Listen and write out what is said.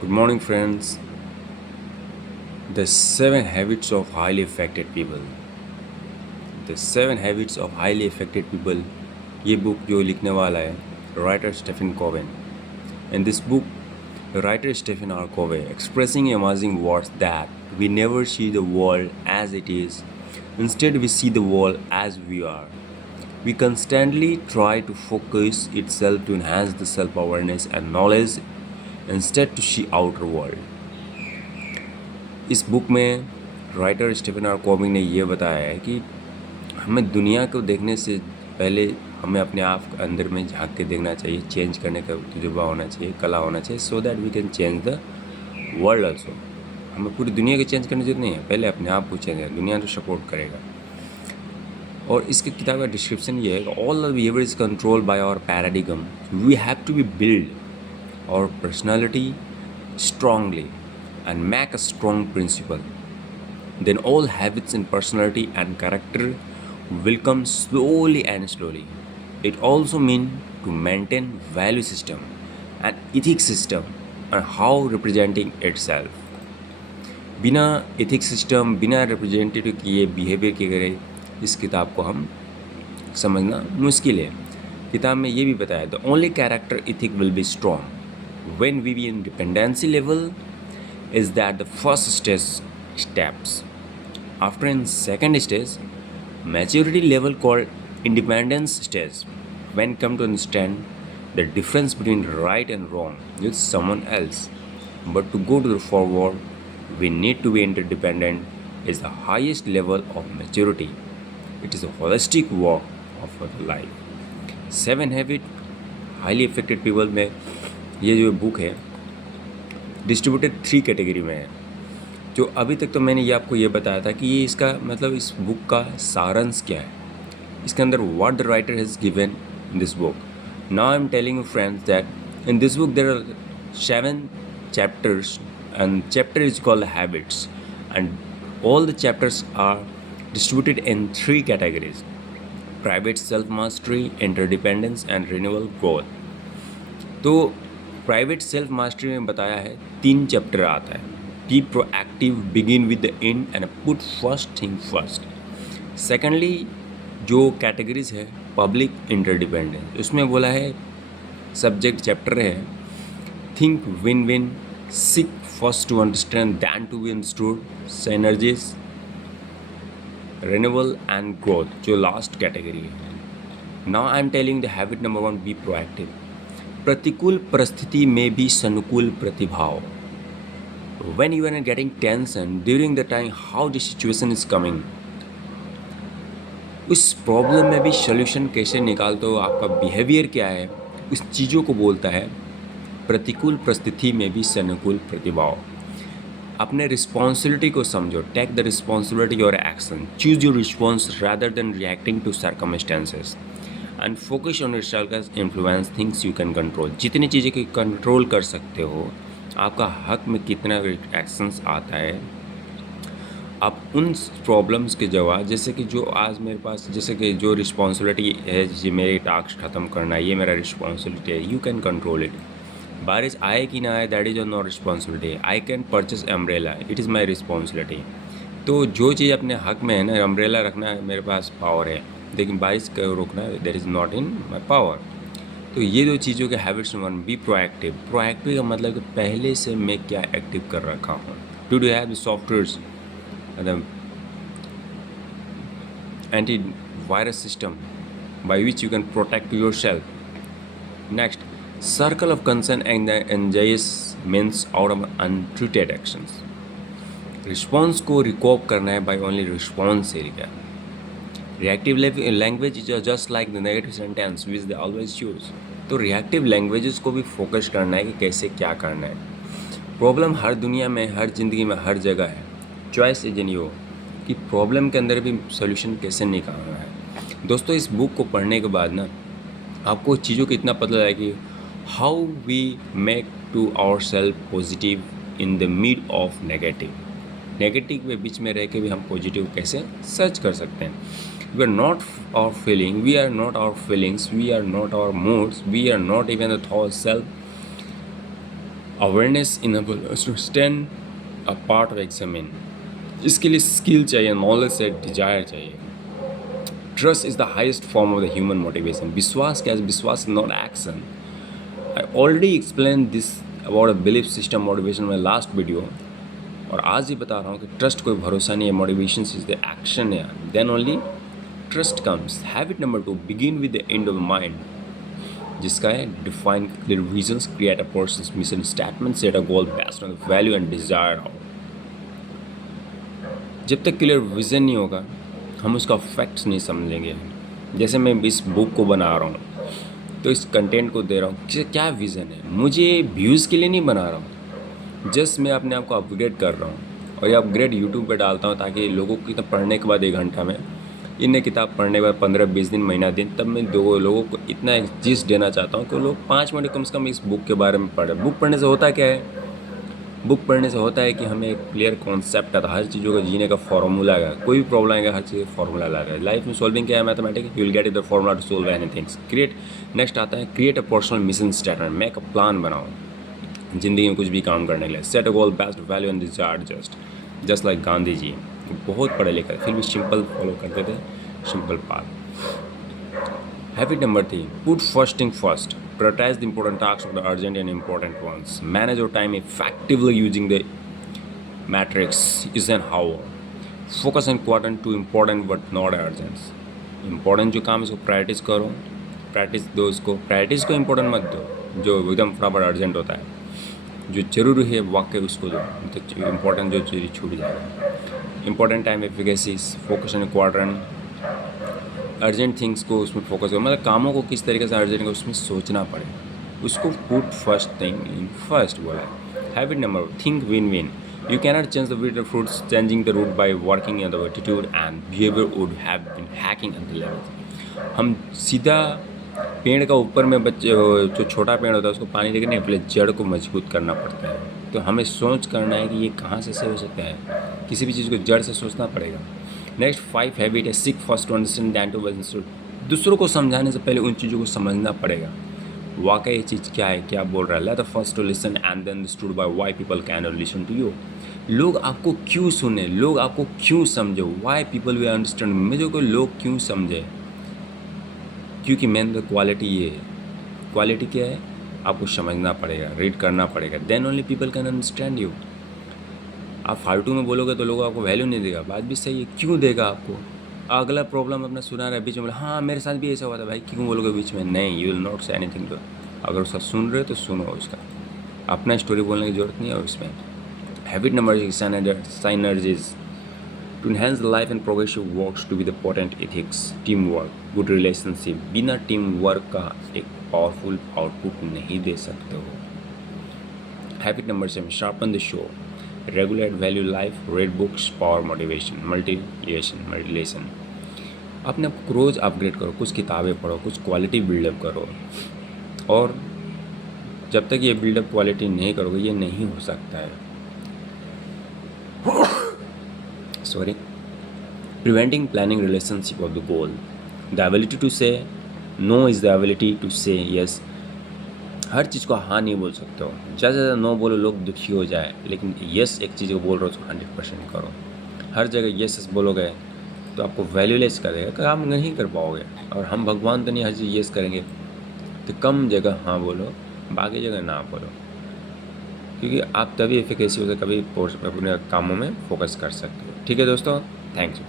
Good morning, friends. The Seven Habits of Highly Affected People. The Seven Habits of Highly Affected People. ये book जो लिखने वाला है writer Stephen Covey. In this book, the writer Stephen R. Covey expressing amazing words that we never see the world as it is. Instead, we see the world as we are. We constantly try to focus itself to enhance the self-awareness and knowledge instead to see outer world. इस book में writer Stephen are coaching ने ये बताया है कि हमें दुनिया को देखने से पहले हमें अपने आप के अंदर में झांक के देखना चाहिए, चेंज करने का तजुर्बा होना चाहिए, कला होना चाहिए, so that we can change the world also. हमें पूरी दुनिया को चेंज करने की जरूरत नहीं है, पहले अपने आप को चेंज है, दुनिया तो सपोर्ट करेगा. और इसकी किताब का डिस्क्रिप्शन ये है, all the behaviour is control by our paradigm. We have to be build our personality strongly and make a strong principle. Then all habits and personality and character will come slowly and slowly. It also means to maintain value system and ethics system and how representing itself. बिना ethics system, बिना representative किए behavior किए गए इस किताब को हम समझना मुश्किल है. किताब में ये भी बताया, the only character ethic will be strong when we be in dependency level is that the first stage steps. After in second stage, maturity level called independence stage, when come to understand the difference between right and wrong with someone else. But to go to the forward, we need to be interdependent is the highest level of maturity. It is a holistic work of our life. 7 habit highly affected people में ये जो book है distributed 3 category में है. जो अभी तक तो मैंने ये आपको ये बताया था कि ये इसका मतलब इस बुक का सारांश क्या है, इसके अंदर what the writer has given in this book. Now I am telling you friends that in this book there are 7 chapters and chapter is called habits, and all the chapters are distributed in 3 categories: private self mastery, interdependence and renewal growth. तो private self mastery में बताया है 3 chapter आता है. Be proactive, begin with the end and put first thing first. Secondly जो categories है public interdependence, उसमें बोला है सब्जेक्ट चैप्टर है think win win, seek first to understand then to be understood, synergies, renewal and growth, जो last category है. Now I am telling the habit number 1, be proactive. प्रतिकूल परिस्थिति में भी अनुकूल प्रतिभाव. When you are getting tension during the time how the situation is coming, उस problem में भी सोल्यूशन कैसे निकालते हो, आपका बिहेवियर क्या है, उस चीज़ों को बोलता है प्रतिकूल परिस्थिति में भी अनुकूल प्रतिभाव. अपने रिस्पॉन्सिबिलिटी को समझो, टेक द रिस्पॉन्सिबिलिटी और action, choose your response rather than reacting to circumstances and focus on yourself influence things you can control. जितनी चीज़ें की कंट्रोल कर सकते हो, आपका हक में कितना एक्शंस आता है, आप उन प्रॉब्लम्स के जवाब, जैसे कि जो आज मेरे पास, जैसे कि जो रिस्पॉन्सिबिलिटी है, ये मेरे टास्क ख़त्म करना है, ये मेरा रिस्पॉन्सिबिलिटी है, यू कैन कंट्रोल इट. बारिश आए कि ना आए, that is not responsibility. I can purchase umbrella, it is my responsibility. तो जो चीज़ अपने हक में है ना, अम्ब्रेला रखना है मेरे पास पावर है, लेकिन बारिश को रोकना that is not in my power. तो ये 2 चीज़ों के हैबिट्स. 1, be proactive. प्रोएक्टिव का मतलब कि पहले से मैं क्या एक्टिव कर रखा हूँ. Do you have the softwares, मतलब anti virus system by which you can protect yourself. Next, circle of concern and एंजाइस means out of untreated actions. Response को रिकॉप करना है by only response area. Reactive language is just like the negative sentence which they always use. तो reactive languages को भी focus करना है कि कैसे क्या करना है. प्रॉब्लम हर दुनिया में, हर ज़िंदगी में, हर जगह है. चॉइस इज इन यू कि प्रॉब्लम के अंदर भी सोल्यूशन कैसे निकालना है. दोस्तों, इस बुक को पढ़ने के बाद ना आपको चीज़ों को इतना पता लगा कि how we make to our self positive in the mid of negative के बीच में रह के भी हम पॉजिटिव कैसे सर्च कर सकते हैं. We are not our feeling, we are not our feelings, we are not our moods, we are not even the thought self. Awareness enable us to stand a part of examine. इसके लिए skill चाहिए, knowledge से desire चाहिए। Trust is the highest form of the human motivation. विश्वास क्या है? विश्वास is not action. I already explain this about a belief system motivation में लास्ट वीडियो, और आज ही बता रहा हूँ कि ट्रस्ट कोई भरोसा नहीं है, मोटिवेशन इज द एक्शन है, then only trust comes. Habit number 2, begin with the end of the mind, जिसका है define clear visions, create a persons mission statement, set a goal based on the value and desire of. जब तक clear vision नहीं होगा हम उसका facts नहीं समझेंगे। जैसे मैं इस बुक को बना रहा हूँ तो इस कंटेंट को दे रहा हूँ कि क्या विज़न है, मुझे व्यूज़ के लिए नहीं बना रहा हूँ, जस्ट मैं अपने आप को अपग्रेड कर रहा हूँ। और ये अपग्रेड यूट्यूब पे डालता हूँ ताकि लोगों की पढ़ने के बाद 1 घंटा में इन्हें किताब पढ़ने के बाद 15-20 दिन, महीना दिन, तब मैं दो लोगों को इतना एक चीज़ देना चाहता हूँ कि लोग 5 मिनट कम से कम इस बुक के बारे में पढ़ें। बुक पढ़ने से होता क्या है? बुक पढ़ने से होता है कि हमें एक क्लियर कॉन्सेप्ट आता है, हर चीज़ों का जीने का फॉर्मूला है। कोई भी प्रॉब्लम आएगा हर चीज़ का फॉर्मूला लगा है। लाइफ में सॉल्विंग क्या है? Mathematics. You will get it the formula to solve anything. Create, next आता है create a personal mission statement. Make a plan बनाओ ज़िंदगी में कुछ भी काम करने के लिए। Set a goal based value and desire just like Gandhi ji, बहुत पढ़े लिखे फिर भी सिंपल फॉलो करते थे, simple path. Habit number 3, put first thing first. Prioritize the important tasks of the urgent and important ones. Manage your time effectively using the matrix is and how. Focus on important to important but not urgent. Important जो काम है उसको priorities करो, priorities दो उसको, priorities को important मत दो जो एकदम फटाफट अर्जेंट होता है। जो जरूरी है वाकई उसको दो, तो इम्पोर्टेंट जो चीज़ छूट जाएगा। Important time efficacies, focus on quadrant, urgent things को उसमें फोकस करो, मतलब कामों को किस तरीके से अर्जेंट है उसमें सोचना पड़ेगा, उसको put first thing in first बोला है। Habit number, think win win. You cannot change the with fruits, changing the root by working in the attitude and behaviour would have been hacking at the level. हम सीधा पेड़ का ऊपर में बच्चे जो छोटा पेड़ होता है उसको पानी देकर नहीं, पहले जड़ को मजबूत करना पड़ता है। तो हमें सोच करना है कि ये कहाँ से हो सकता है, किसी भी चीज़ को जड़ से सोचना पड़ेगा। नेक्स्ट 5 हैबिट है seek first to understand then to understood. दूसरों को समझाने से पहले उन चीज़ों को समझना पड़ेगा, वाकई ये चीज़ क्या है, क्या बोल रहा है। Let the first to listen and then understood by why people can not listen to you. लोग आपको क्यों सुने, लोग आपको क्यों समझे, व्हाई पीपल विल अंडरस्टैंड, मुझे को लोग क्यों समझे, क्योंकि मेन द क्वालिटी ये है। क्वालिटी क्या है? आपको समझना पड़ेगा, रीड करना पड़ेगा, then only people can understand you. आप फालतू में बोलोगे तो लोग आपको वैल्यू नहीं देगा। बात भी सही है, क्यों देगा आपको? अगला प्रॉब्लम अपना सुना रहा है बीच में, बोला हाँ मेरे साथ भी ऐसा हुआ था, भाई क्यों बोलोगे बीच में? नहीं, you will not say anything. अगर उसका सुन रहे हो तो सुनो, उसका अपना स्टोरी बोलने की जरूरत नहीं है उसमें। Habit number 6, synergies to enhance the life and progressive works to be the potent ethics, teamwork, good relationship। बिना टीम वर्क का एक पावरफुल आउटपुट नहीं दे सकते हो। Habit number 7, sharpen the show, regulate value life, read books, power motivation, मल्टीलेशन। अपने आप को रोज़ अपग्रेड करो, कुछ किताबें पढ़ो, कुछ क्वालिटी बिल्डअप करो। और जब तक ये बिल्डअप क्वालिटी नहीं करोगे ये नहीं हो सकता है। Sorry. Preventing planning relationship of the goal. The ability to say no is the ability to say yes. हर चीज़ को हाँ नहीं बोल सकते हो, ज़्यादा से ज़्यादा नो बोलो लोग दुखी हो जाए, लेकिन यस एक चीज़ को बोल रहे हो तो 100% करो। हर जगह यस बोलोगे तो आपको वैल्यूलेस करेगा, काम नहीं कर पाओगे। और हम भगवान तो नहीं हर चीज़ यस करेंगे, तो कम जगह हाँ बोलो, बाकी जगह ना बोलो, क्योंकि आप तभी एफिकेसी हो सकते, कभी अपने कामों में फोकस कर सकते हो। ठीक है दोस्तों, थैंक्स।